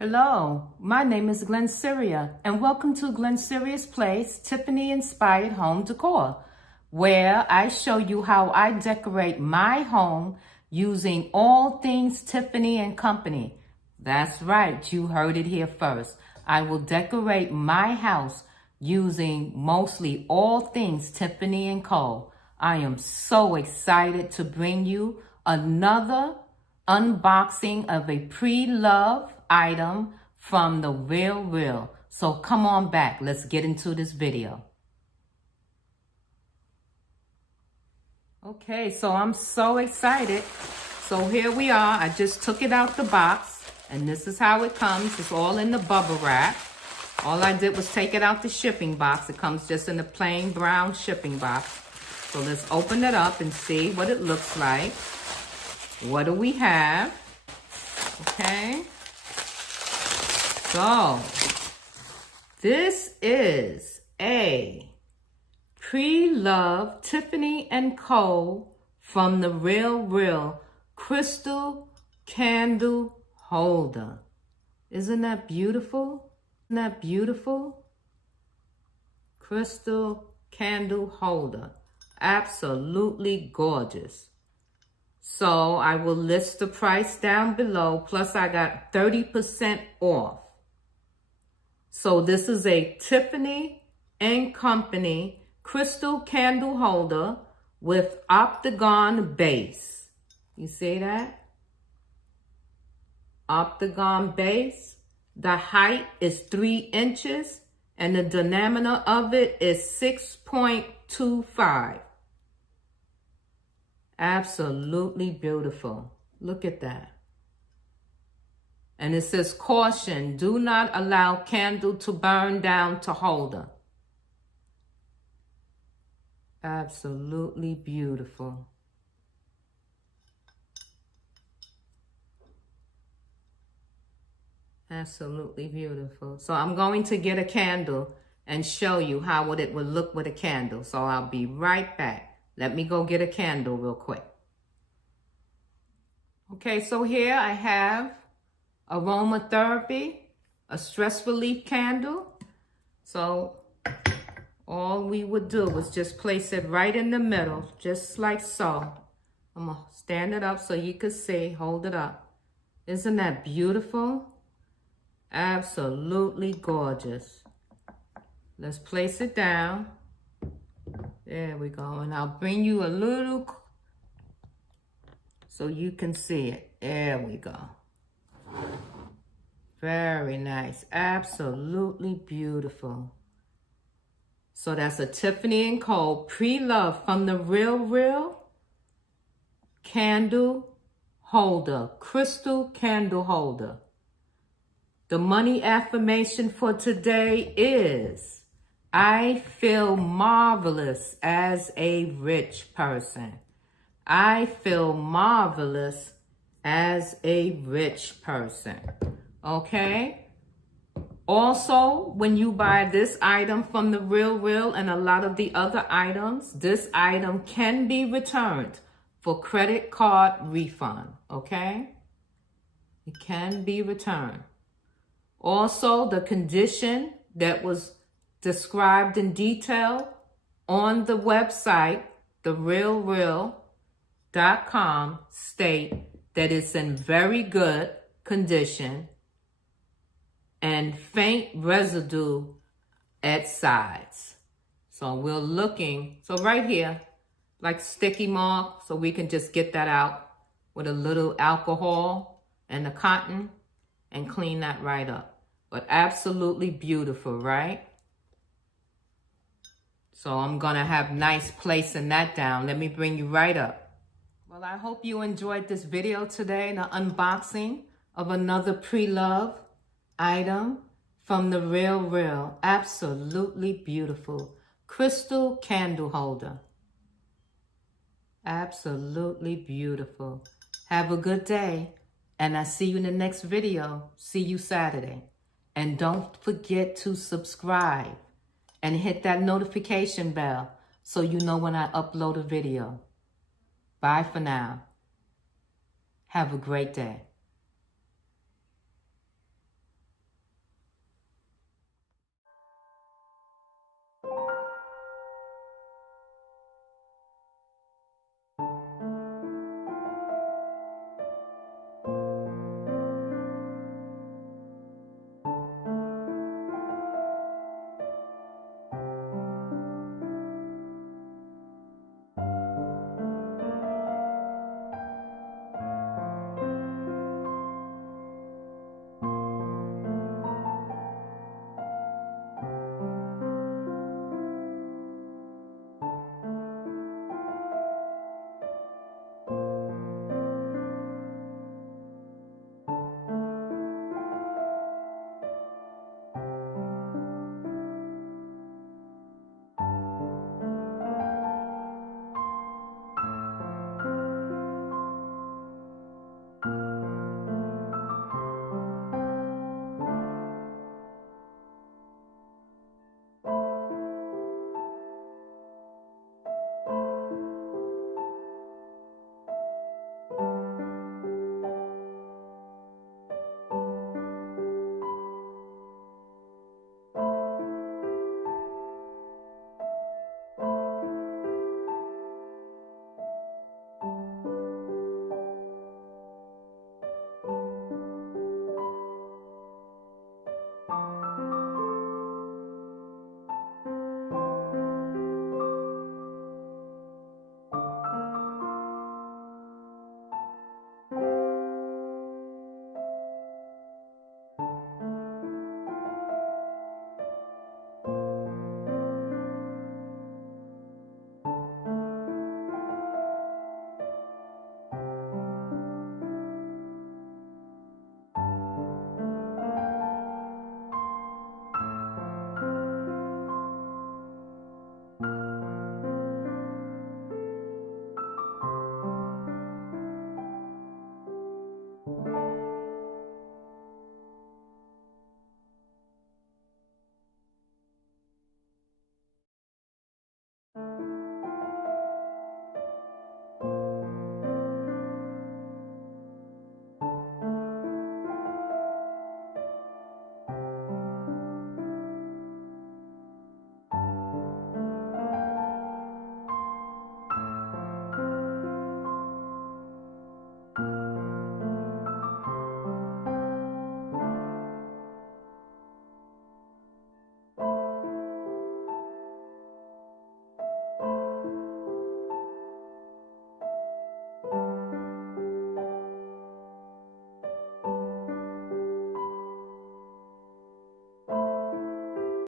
Hello, my name is Glennceria, and welcome to Glennceria's Place, Tiffany Inspired Home Decor, where I show you how I decorate my home using all things Tiffany and Company. That's right, you heard it here first. I will decorate my house using mostly all things Tiffany and Co. I am so excited to bring you another unboxing of a pre-loved item from the real. So come on back, let's get into this video. Okay, so I'm so excited. So here we are. I just took it out the box, and this is how it comes. It's all in the bubble wrap. All I did was take it out the shipping box. It comes just in a plain brown shipping box. So let's open it up and see what it looks like. What do we have? Okay. So, this is a pre-loved Tiffany & Co. from the real crystal candle holder. Isn't that beautiful? Isn't that beautiful? Crystal candle holder. Absolutely gorgeous. So I will list the price down below. Plus I got 30% off. So this is a Tiffany & Company crystal candle holder with octagon base. You see that? Octagon base. The height is 3 inches and the diameter of it is 6.25. Absolutely beautiful. Look at that. And it says, caution, do not allow candle to burn down to holder. Absolutely beautiful. Absolutely beautiful. So I'm going to get a candle and show you how it would look with a candle. So I'll be right back. Let me go get a candle real quick. Okay, so here I have aromatherapy, a stress relief candle. So all we would do was just place it right in the middle, just like so. I'm gonna stand it up so you can see, hold it up. Isn't that beautiful? Absolutely gorgeous. Let's place it down. There we go. And I'll bring you a little so you can see it. There we go. Very nice. Absolutely beautiful. So that's a Tiffany & Co. pre-loved from the real candle holder. Crystal candle holder. The money affirmation for today is, I feel marvelous as a rich person. I feel marvelous as a rich person. Okay? Also, when you buy this item from the real and a lot of the other items, this item can be returned for credit card refund. Okay? It can be returned. Also, the condition that was described in detail on the website, therealreal.com, state that it's in very good condition and faint residue at sides. So we're looking, so right here, like sticky mark, so we can just get that out with a little alcohol and the cotton and clean that right up. But absolutely beautiful, right? So I'm gonna have nice placing that down. Let me bring you right up. Well, I hope you enjoyed this video today, the unboxing of another pre-loved item from the real. Absolutely beautiful. Crystal candle holder. Absolutely beautiful. Have a good day. And I see you in the next video. See you Saturday. And don't forget to subscribe. And hit that notification bell so you know when I upload a video. Bye for now. Have a great day.